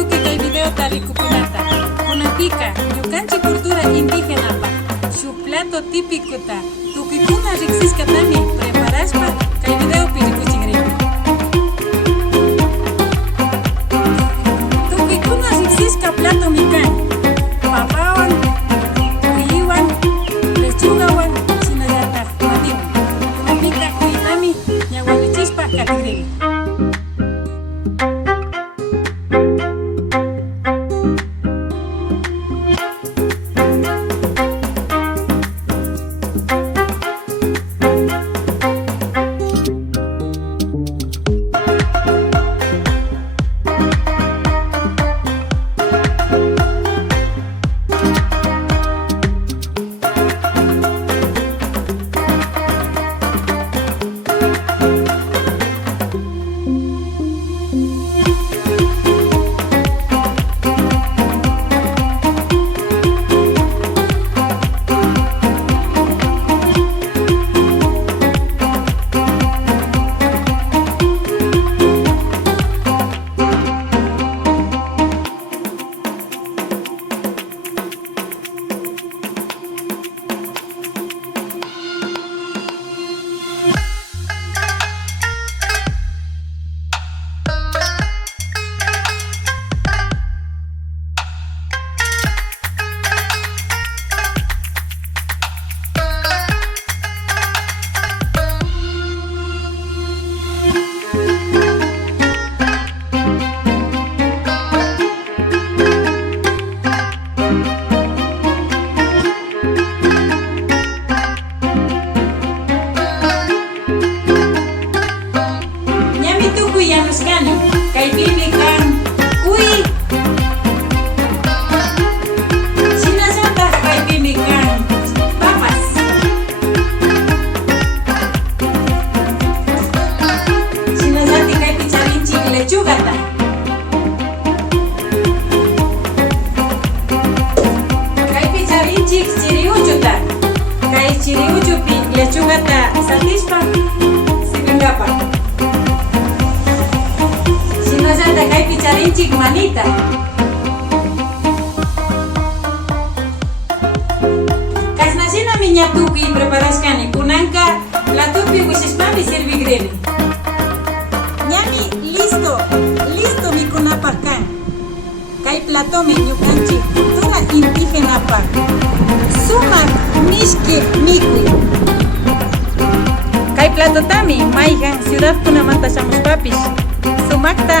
tuki kay video tarikukunata. Kunapika, ñukanchik cultura indígena pa. Su plato típico ta. Tukikuna riksisqa tami preparashpa kay video pirikuchikrini. Tukikuna riksisqa plato mi kan. Papawan, kuyiwan, lechugawan, shinallataq maniwan. Kunapika kuytami ñawaluchispa katikrini. Kay bibi kan kuy sinasanta kay bibi kan papas sinasati kay picharinchi lechuga ta kay picharinchi chiriuchu ta kay chiriuchu pi lechuga ta satispa sibingapa Santa kay picharinchik manita. Kasnasina miña tuki preparashkani kunanka platupi wishishpami servigreni. Ñami listo mikunapaq kan. Kay platomi ñukanchik cultura indígena pa. Sumak mishki mikuy. Kay platotami mayqan ciudad kunamanta shamushpapish sumakta